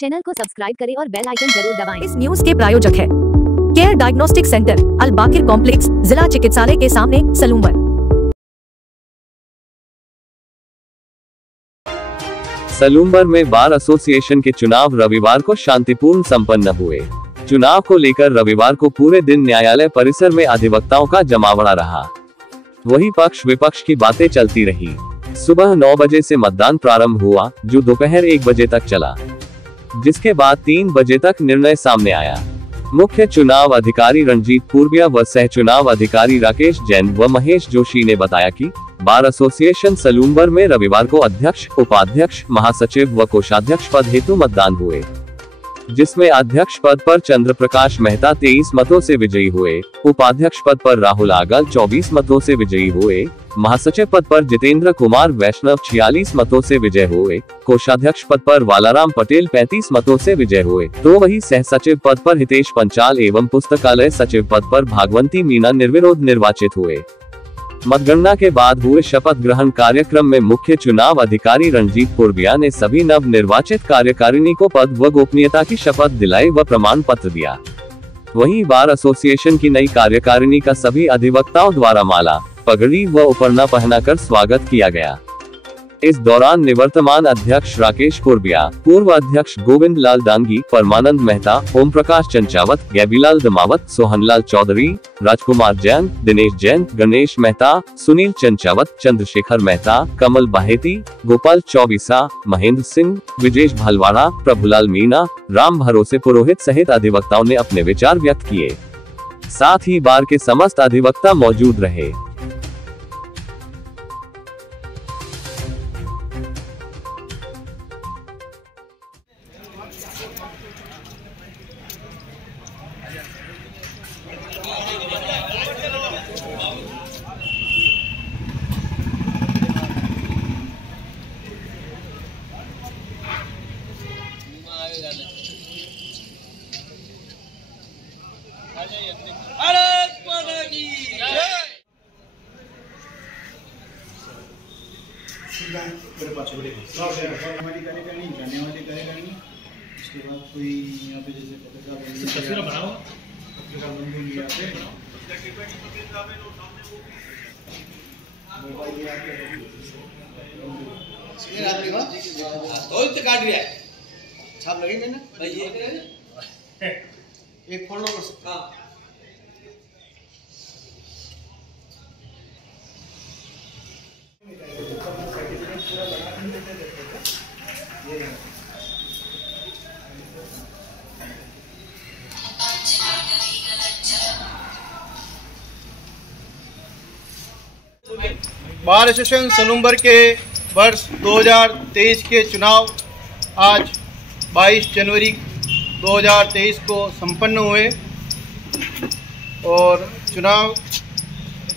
Channel को subscribe करें और बेल आइकन जरूर दबाएं। इस न्यूज के प्रायोजक है केयर डायग्नोस्टिक सेंटर, अल बाकिर कॉम्प्लेक्स, जिला चिकित्सालय के सामने, सलूम्बर। सलूम्बर में बार एसोसिएशन के चुनाव रविवार को शांतिपूर्ण संपन्न हुए। चुनाव को लेकर रविवार को पूरे दिन न्यायालय परिसर में अधिवक्ताओं का जमावड़ा रहा। वहीं पक्ष विपक्ष की बातें चलती रही। सुबह 9 बजे से मतदान प्रारंभ हुआ, जो दोपहर 1 बजे तक चला, जिसके बाद 3 बजे तक निर्णय सामने आया। मुख्य चुनाव अधिकारी रंजीत पूर्विया व सह चुनाव अधिकारी राकेश जैन व महेश जोशी ने बताया कि बार एसोसिएशन सलूम्बर में रविवार को अध्यक्ष, उपाध्यक्ष, महासचिव व कोषाध्यक्ष पद हेतु मतदान हुए, जिसमें अध्यक्ष पद पर चंद्र प्रकाश मेहता 23 मतों से विजयी हुए, उपाध्यक्ष पद पर राहुल आगल 24 मतों से विजयी हुए, महासचिव पद पर जितेंद्र कुमार वैष्णव 46 मतों से विजय हुए, कोषाध्यक्ष पद पर वालाराम पटेल 35 मतों से विजय हुए, तो वही सह सचिव पद पर हितेश पंचाल एवं पुस्तकालय सचिव पद पर भागवंती मीना निर्विरोध निर्वाचित हुए। मतगणना के बाद हुए शपथ ग्रहण कार्यक्रम में मुख्य चुनाव अधिकारी रंजीत पूर्विया ने सभी नव निर्वाचित कार्यकारिणी को पद व गोपनीयता की शपथ दिलाई व प्रमाण पत्र दिया। वहीं बार एसोसिएशन की नई कार्यकारिणी का सभी अधिवक्ताओं द्वारा माला, पगड़ी व उपरना पहनाकर स्वागत किया गया। इस दौरान निवर्तमान अध्यक्ष राकेश पूर्विया, पूर्व अध्यक्ष गोविंद लाल डांगी, परमानंद मेहता, ओम प्रकाश चंचावत, गैबीलाल दमावत, सोहनलाल चौधरी, राजकुमार जैन, दिनेश जैन, गणेश मेहता, सुनील चंचावत, चंद्रशेखर मेहता, कमल बाहेती, गोपाल चौबीसा, महेंद्र सिंह, विजेश भलवाड़ा, प्रभुलाल मीणा, राम भरोसे पुरोहित सहित अधिवक्ताओं ने अपने विचार व्यक्त किए। साथ ही बार के समस्त अधिवक्ता मौजूद रहे। हमारी कार्यकारिणी, जाने वाली कार्यकारिणी, उसके बाद कोई यहाँ पे जैसे पत्रकार बंधु भी आते हैं, काट रहा है, छाप लगेंगे ना भाई, ये एक फोन लो। बार एसोसिएशन सलूम्बर के वर्ष 2023 के चुनाव आज 22 जनवरी 2023 को संपन्न हुए और चुनाव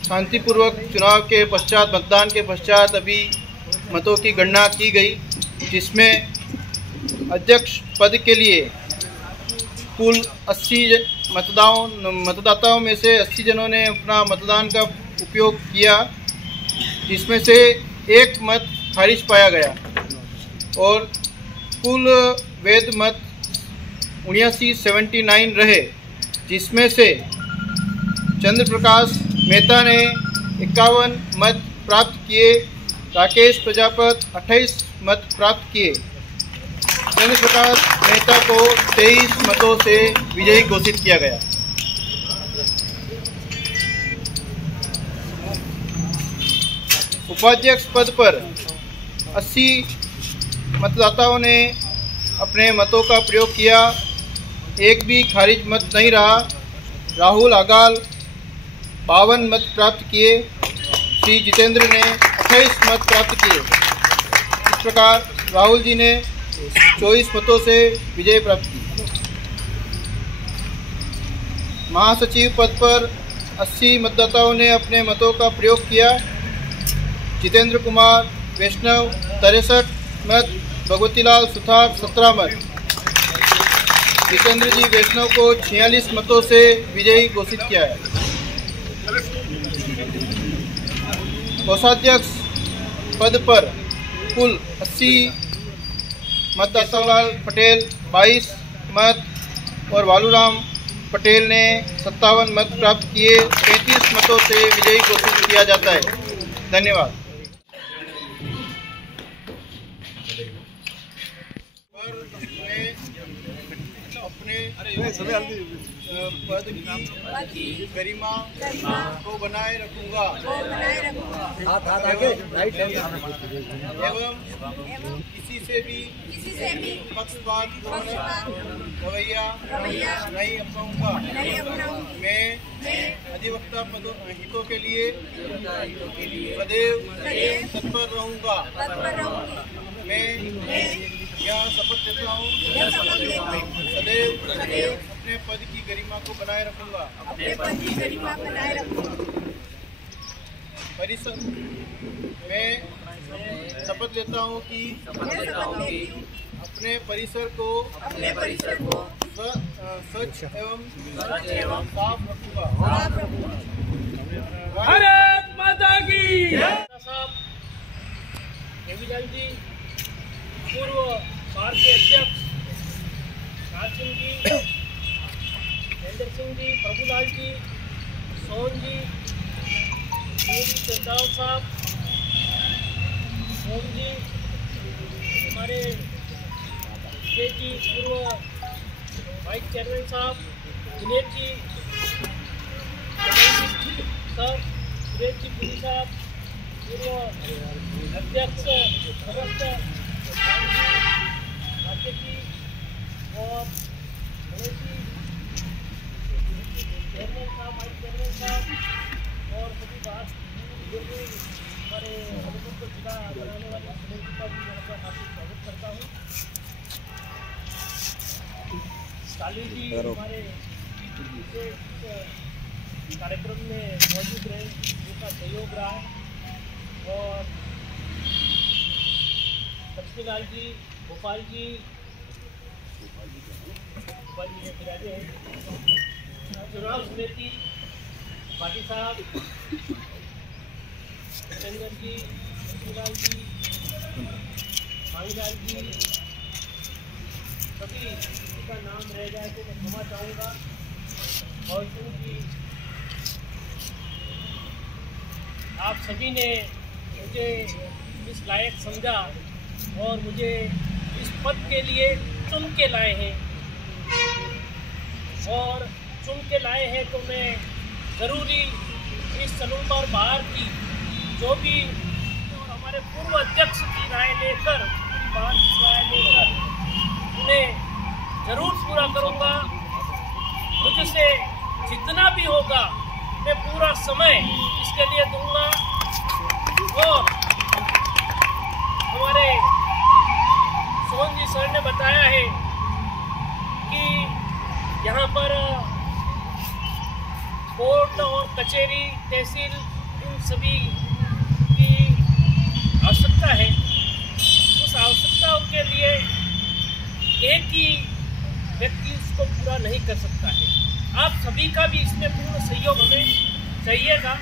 शांतिपूर्वक, चुनाव के पश्चात, मतदान के पश्चात अभी मतों की गणना की गई, जिसमें अध्यक्ष पद के लिए कुल 80 मतदाताओं में से 80 जनों ने अपना मतदान का उपयोग किया, जिसमें से 1 मत खारिज पाया गया और कुल वैध मत 79 रहे, जिसमें से चंद्र प्रकाश मेहता ने 51 मत प्राप्त किए, राकेश प्रजापत 28 मत प्राप्त किए। चंद्र प्रकाश मेहता को 23 मतों से विजयी घोषित किया गया। उपाध्यक्ष पद पर 80 मतदाताओं ने अपने मतों का प्रयोग किया, एक भी खारिज मत नहीं रहा। राहुल आगाल 52 मत प्राप्त किए, श्री जितेंद्र ने 28 मत प्राप्त किए। इस प्रकार राहुल जी ने 24 मतों से विजय प्राप्त की। महासचिव पद पर 80 मतदाताओं ने अपने मतों का प्रयोग किया, जितेंद्र कुमार वैष्णव 63 मत, भगवतीलाल सुथार 17 मत, जितेंद्र जी वैष्णव को 46 मतों से विजयी घोषित किया है। कोषाध्यक्ष पद पर कुल 80 केशवलाल पटेल 22 मत और बालूराम पटेल ने 57 मत प्राप्त किए। 33 मतों से विजयी घोषित किया जाता है। धन्यवाद। अपने पद की गरिमा को बनाए रखूंगा एवं किसी से भी पक्षपातपूर्ण रवैया नहीं अपनाऊंगा। मैं अधिवक्ता हितों के लिए सदैव तत्पर रहूंगा। मैं यह शपथ लेता हूँ सदैव अपने पद की गरिमा को बनाए रखूंगा। परिसर मैं शपथ लेता हूँ कि अपने परिसर को स्वच्छ एवं साफ रखूंगा। भारत माता की देवीलाल जी, पूर्व भारतीय अध्यक्ष राज सिंह जी, महेंद्र सिंह जी, प्रभुलाल जी, सोहन जी, चंदाव साहब, सोहन जी, हमारे विजय जी, पूर्व वाइस चेयरमैन साहब, दिनेश जी सर, सुरेश जी पुरी साहब, पूर्व अध्यक्ष समस्त राकेश जी और गणेश जी, चेयरमैन साहब, वाइस चेयरमैन साहब और सभी बात हमारे हनुमान को जिला बनाने वाले समिति का भी यहाँ पर हार्दिक स्वागत करता हूँ। काली जी हमारे कार्यक्रम में मौजूद रहे, उनका सहयोग रहा और लक्ष्मीलाल जी, गोपाल जी विराजे हैं, चुनाव समिति पाटी साहब, चंदर जी, लक्ष्मीलाल जी, मांगलाल जी, सभी का नाम रह जाए तो मैं क्षमा चाहूँगा। और क्योंकि आप सभी ने मुझे इस लायक समझा और मुझे इस पद के लिए चुन के लाए हैं और चुन के लाए हैं तो मैं ज़रूरी इस सलूमबार बाहर की जो भी और हमारे पूर्व अध्यक्ष की राय लेकर बाहर की राय लेकर उन्हें ज़रूर पूरा करूँगा। मुझसे जितना भी होगा मैं पूरा समय इसके लिए दूंगा और हमारे सोहन जी सर ने बताया है कि यहाँ पर कोर्ट और कचहरी, तहसील इन सभी की आवश्यकता है। उस आवश्यकताओं के लिए एक ही व्यक्ति उसको पूरा नहीं कर सकता है। आप सभी का भी इसमें पूर्ण सहयोग हमें चाहिएगा।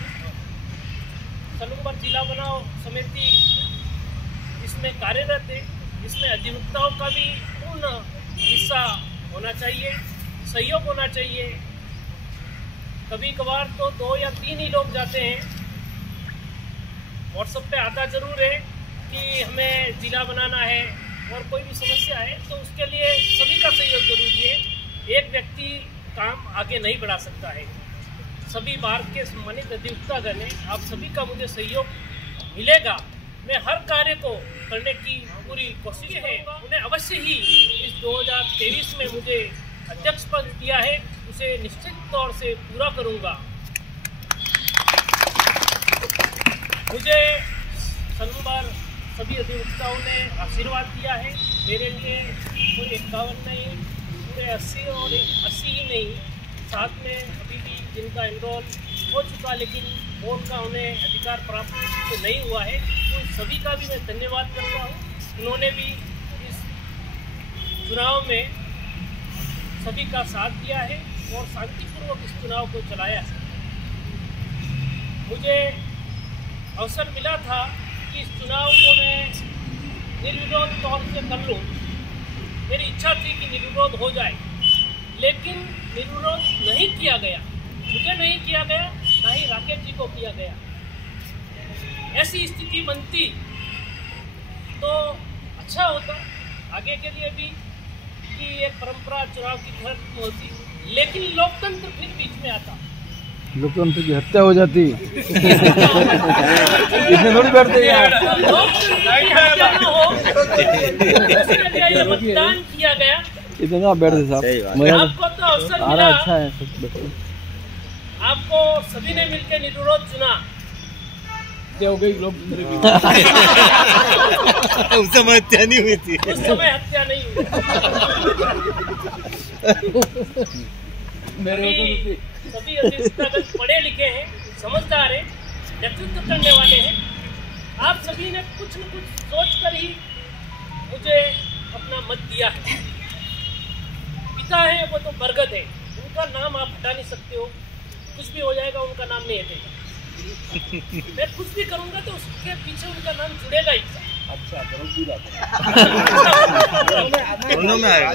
सलूमबार जिला बनाओ समिति इसमें कार्यरत है, इसमें अधिवक्ताओं का भी पूर्ण हिस्सा होना चाहिए, सहयोग होना चाहिए। कभी कभार तो 2 या 3 ही लोग जाते हैं। व्हाट्सएप पे आता ज़रूर है कि हमें जिला बनाना है और कोई भी समस्या है तो उसके लिए सभी का सहयोग जरूरी है। एक व्यक्ति काम आगे नहीं बढ़ा सकता है। सभी भारत के सम्मानित अधिवक्तागण हैं, आप सभी का मुझे सहयोग मिलेगा। मैं हर कार्य को करने की पूरी कोशिश है। उन्हें अवश्य ही इस 2023 में मुझे अध्यक्ष पद दिया है, उसे निश्चित तौर से पूरा करूंगा। मुझे सलूमबार सभी अधिवक्ताओं ने आशीर्वाद दिया है। मेरे लिए कोई 51 नहीं, पूरे 80 और 80 ही नहीं, साथ में अभी भी जिनका एनरोल हो चुका लेकिन वोट का उन्हें अधिकार प्राप्त तो नहीं हुआ है, उन सभी का भी मैं धन्यवाद करता हूँ। उन्होंने भी इस चुनाव में सभी का साथ दिया है और शांतिपूर्वक इस चुनाव को चलाया है। मुझे अवसर मिला था कि इस चुनाव को मैं निर्विरोध तौर से कर लूँ मेरी इच्छा थी कि निर्विरोध हो जाए, लेकिन निर्विरोध नहीं किया गया। मुझे नहीं किया गया, ना ही राकेश जी को किया गया। ऐसी स्थिति बनती तो अच्छा होता आगे के लिए भी कि एक परंपरा चुनाव की खत्म होती, लेकिन लोकतंत्र फिर बीच में आता, लोकतंत्र की हत्या हो जाती। इसमें थोड़ी बैठते यार। लोकतंत्र की हत्या न हो, इसलिए ये मतदान किया गया। इतना बैठते साहब, आपको तो अवसर मिला, अच्छा है। आपको सभी ने मिलकर निर्विरोध चुना। हो गई लोग उस समय हत्या नहीं हुई थी। उस समय हत्या नहीं हुई। सभी अधिष्ठाता पढ़े लिखे हैं, समझदार हैं, नेतृत्व करने वाले हैं। आप सभी ने कुछ न कुछ सोच कर ही मुझे अपना मत दिया है। पिता है वो तो बरगद है, उनका नाम आप हटा नहीं सकते हो। कुछ भी हो जाएगा, उनका नाम नहीं हटेगा। मैं कुछ भी करूंगा तो उसके पीछे उनका नाम जुड़ेगा ही। अच्छा, दोनों में आएगा।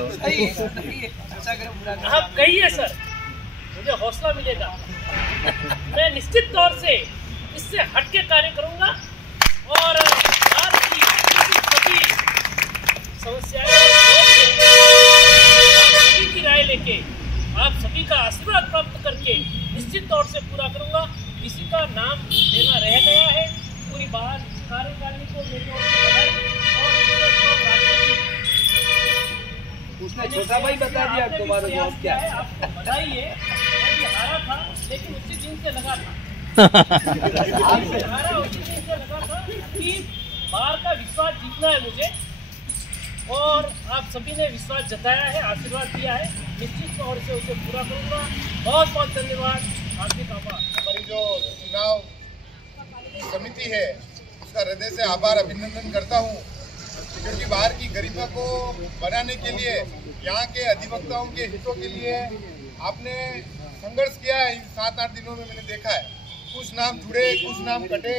आप कहिए सर, मुझे हौसला मिलेगा। मैं निश्चित तौर से इससे हट के कार्य करूंगा और आज की सभी समस्याएं सभी की राय लेके, आप सभी का आशीर्वाद प्राप्त करके निश्चित तौर से पूरा करूंगा। किसी का नाम लेना रह गया है, पूरी बात कार्यकारिणी को मेरी ओर से बधाई। और उसने छोटा भाई बता दिया दोबारा जवाब क्या है। आपको बधाई है, मैं भी हारा था, लेकिन उसी दिन से लगा था हारा उसी दिन से लगा था कि बाहर का विश्वास जीतना है मुझे, और आप सभी ने विश्वास जताया है, आशीर्वाद दिया है। निश्चित तौर से उसे पूरा करूंगा। बहुत बहुत धन्यवाद। हार्दिक आभार। हमारी जो चुनाव समिति है उसका हृदय से आभार अभिनंदन करता हूँ, क्योंकि बाहर की गरिमा को बनाने के लिए, यहाँ के अधिवक्ताओं के हितों के लिए आपने संघर्ष किया है। इन 7-8 दिनों में मैंने देखा है, कुछ नाम जुड़े, कुछ नाम कटे,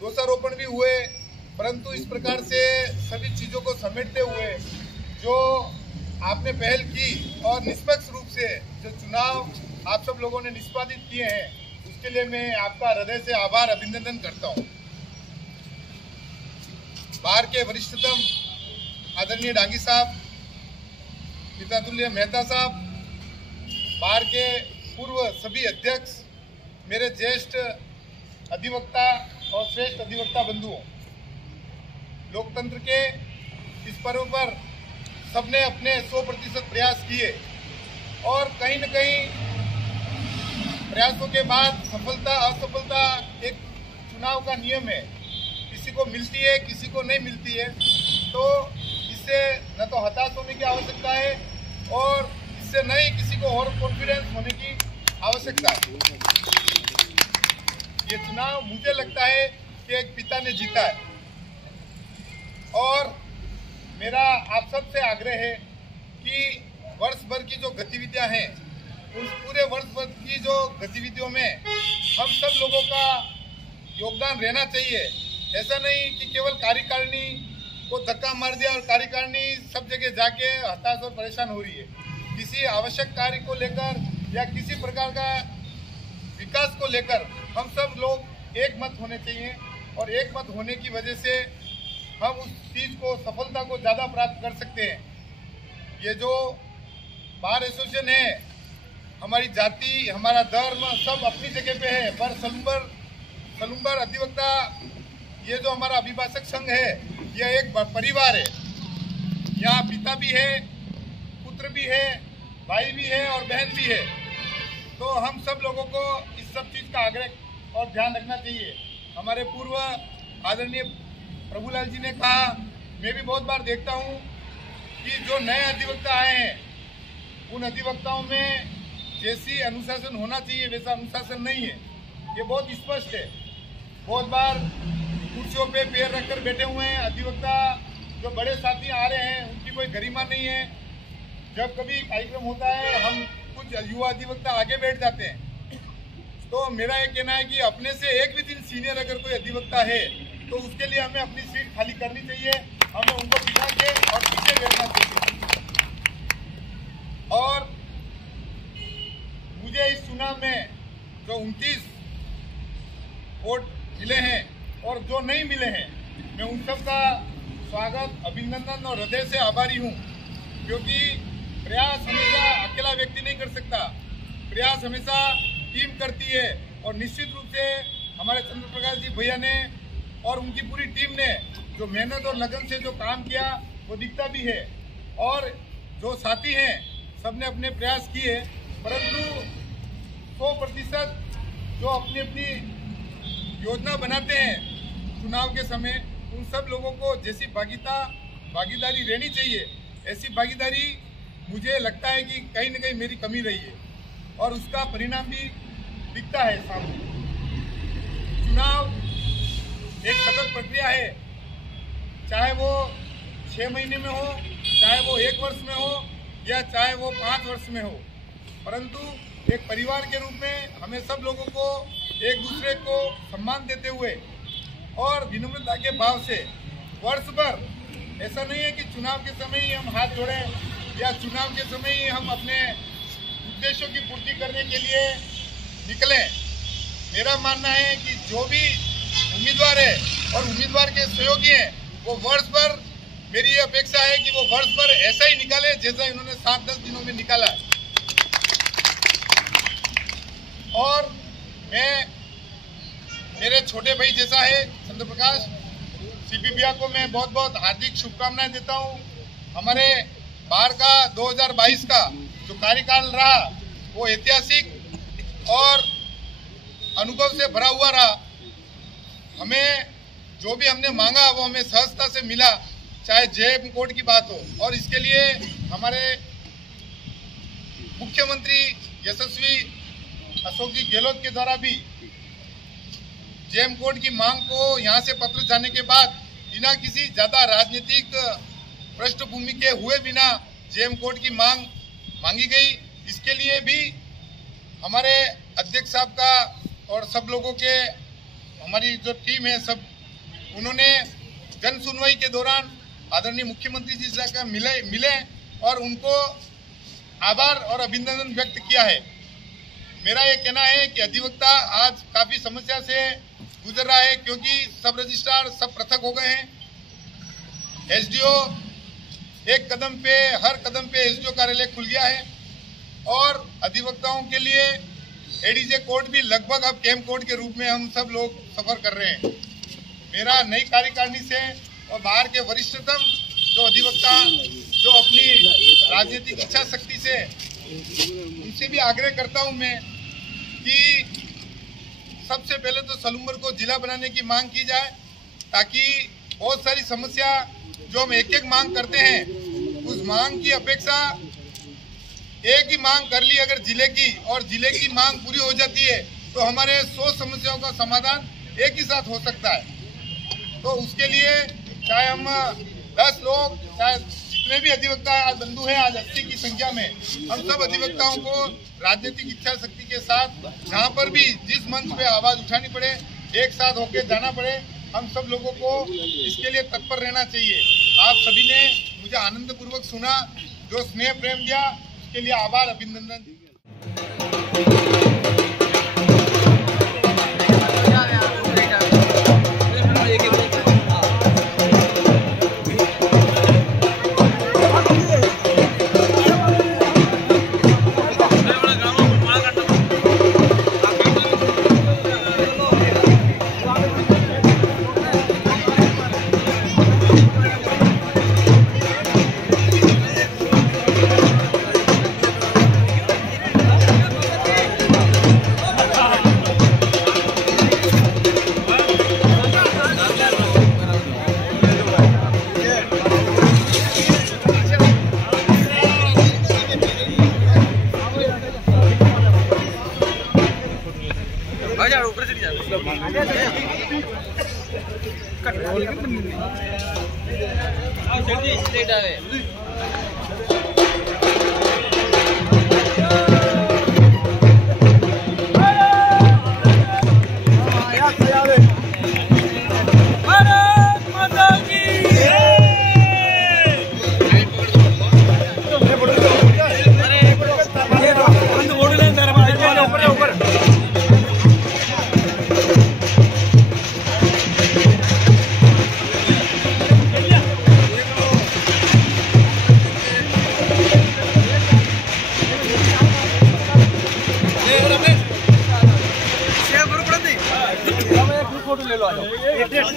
दोषारोपण भी हुए, परंतु इस प्रकार से सभी चीज़ों को समेटते हुए जो आपने पहल की और निष्पक्ष रूप से जो चुनाव आप सब लोगों ने निष्पादित किए हैं, उसके लिए मैं आपका हृदय से आभार अभिनंदन करता हूं। बाहर के वरिष्ठतम आदरणीय डांगी साहब, पितातुल्य मेहता साहब, बाहर के पूर्व सभी अध्यक्ष, मेरे ज्येष्ठ अधिवक्ता और श्रेष्ठ अधिवक्ता बंधुओं, लोकतंत्र के इस पर्व पर सबने अपने 100% प्रयास किए और कहीं न कहीं प्रयासों के बाद सफलता असफलता एक चुनाव का नियम है, किसी को मिलती है किसी को नहीं मिलती है। तो इससे न तो हताश होने की आवश्यकता है और इससे नहीं किसी को और कॉन्फिडेंस होने की आवश्यकता है। ये चुनाव मुझे लगता है कि एक पिता ने जीता है और मेरा आप सबसे आग्रह है कि वर्ष भर की जो गतिविधियां हैं, उस पूरे वर्ष भर की जो गतिविधियों में हम सब लोगों का योगदान रहना चाहिए। ऐसा नहीं कि केवल कार्यकारिणी को धक्का मार दिया और कार्यकारिणी सब जगह जाके हताश और परेशान हो रही है। किसी आवश्यक कार्य को लेकर या किसी प्रकार का विकास को लेकर हम सब लोग एक मत होने चाहिए और एक मत होने की वजह से हम उस चीज़ को, सफलता को ज़्यादा प्राप्त कर सकते हैं। ये जो बार एसोसिएशन है, हमारी जाति, हमारा धर्म सब अपनी जगह पे है, पर सलूम्बर अधिवक्ता ये जो हमारा अभिभाषक संघ है, यह एक परिवार है। यहाँ पिता भी है, पुत्र भी है, भाई भी है और बहन भी है। तो हम सब लोगों को इस सब चीज़ का आग्रह और ध्यान रखना चाहिए। हमारे पूर्व आदरणीय प्रभुलाल जी ने कहा, मैं भी बहुत बार देखता हूँ कि जो नए अधिवक्ता आए हैं, उन अधिवक्ताओं में जैसी अनुशासन होना चाहिए वैसा अनुशासन नहीं है। ये बहुत स्पष्ट है। बहुत बार कुर्सियों पे पैर रखकर बैठे हुए हैं अधिवक्ता, जो बड़े साथी आ रहे हैं उनकी कोई गरिमा नहीं है। जब कभी कार्यक्रम होता है, हम कुछ युवा अधिवक्ता आगे बैठ जाते हैं। तो मेरा ये कहना है कि अपने से एक भी दिन सीनियर अगर कोई अधिवक्ता है तो उसके लिए हमें अपनी सीट खाली करनी चाहिए हमें उनको बिठा के और पीछे बैठना चाहिए। और मुझे इस चुनाव में जो 29 वोट मिले हैं और जो नहीं मिले हैं, मैं उन सब का स्वागत, अभिनंदन और हृदय से आभारी हूं, क्योंकि प्रयास हमेशा अकेला व्यक्ति नहीं कर सकता, प्रयास हमेशा टीम करती है। और निश्चित रूप से हमारे चंद्र प्रकाश जी भैया ने और उनकी पूरी टीम ने जो मेहनत और लगन से जो काम किया वो दिखता भी है। और जो साथी हैं सबने अपने प्रयास किए, परंतु 100% जो अपनी अपनी योजना बनाते हैं चुनाव के समय, उन सब लोगों को जैसी भागीदारी रहनी चाहिए, ऐसी भागीदारी मुझे लगता है कि कहीं न कहीं मेरी कमी रही है और उसका परिणाम भी दिखता है सामने। चुनाव एक सतत प्रक्रिया है, चाहे वो 6 महीने में हो, चाहे वो 1 वर्ष में हो या चाहे वो 5 वर्ष में हो, परंतु एक परिवार के रूप में हमें सब लोगों को एक दूसरे को सम्मान देते हुए और विनम्रता के भाव से वर्ष भर, ऐसा नहीं है कि चुनाव के समय ही हम हाथ जोड़ें या चुनाव के समय ही हम अपने उद्देश्यों की पूर्ति करने के लिए निकलें। मेरा मानना है कि जो भी उम्मीदवार है और उम्मीदवार के सहयोगी हैं, वो वर्ष भर, मेरी ये अपेक्षा है कि वो वर्ष भर ऐसा ही निकाले जैसा इन्होंने 7-10 दिनों में निकाला। और मैं, मेरे छोटे भाई जैसा है चंद्र प्रकाश, सीपी भैया को मैं बहुत बहुत हार्दिक शुभकामनाएं देता हूं। हमारे बाहर का 2022 का जो कार्यकाल रहा वो ऐतिहासिक और अनुभव से भरा हुआ रहा। हमें जो भी हमने मांगा वो हमें सहजता से मिला, चाहे जेएम कोड की बात हो। और इसके लिए हमारे मुख्यमंत्री यशस्वी अशोक जी गहलोत के द्वारा भी जेएम कोड की मांग को यहाँ से पत्र जाने के बाद बिना किसी ज्यादा राजनीतिक पृष्ठभूमि के हुए बिना जेएम कोड की मांग मांगी गई। इसके लिए भी हमारे अध्यक्ष साहब का और सब लोगों के, हमारी जो टीम है सब, उन्होंने जन सुनवाई के दौरान आदरणीय मुख्यमंत्री जी से मिले और उनको आभार और अभिनंदन व्यक्त किया है। मेरा ये कहना है कि अधिवक्ता आज काफी समस्या से गुजर रहा है, क्योंकि सब रजिस्ट्रार सब पृथक हो गए हैं। एसडीओ एक कदम पे, हर कदम पे एसडीओ कार्यालय खुल गया है और अधिवक्ताओं के लिए एडीजे कोर्ट भी लगभग अब कैंप कोर्ट के रूप में हम सब लोग सफर कर रहे हैं। मेरा नई कार्यकारिणी से और बाहर के वरिष्ठतम जो अधिवक्ता जो अपनी राजनीतिक इच्छा शक्ति से, उनसे भी आग्रह करता हूं मैं कि सबसे पहले तो सलूम्बर को जिला बनाने की मांग की जाए, ताकि बहुत सारी समस्या जो हम एक एक मांग करते हैं, उस मांग की अपेक्षा एक ही मांग कर ली अगर जिले की, और जिले की मांग पूरी हो जाती है तो हमारे 100 समस्याओं का समाधान एक ही साथ हो सकता है। तो उसके लिए चाहे हम 10 लोग, चाहे जितने भी अधिवक्ता आज बंधु हैं, आज 80 की संख्या में, हम सब अधिवक्ताओं को राजनीतिक इच्छा शक्ति के साथ जहां पर भी जिस मंच पे आवाज उठानी पड़े, एक साथ होकर जाना पड़े, हम सब लोगों को इसके लिए तत्पर रहना चाहिए। आप सभी ने मुझे आनंद पूर्वक सुना, जो स्नेह प्रेम दिया, उसके लिए आभार, अभिनंदन। भारत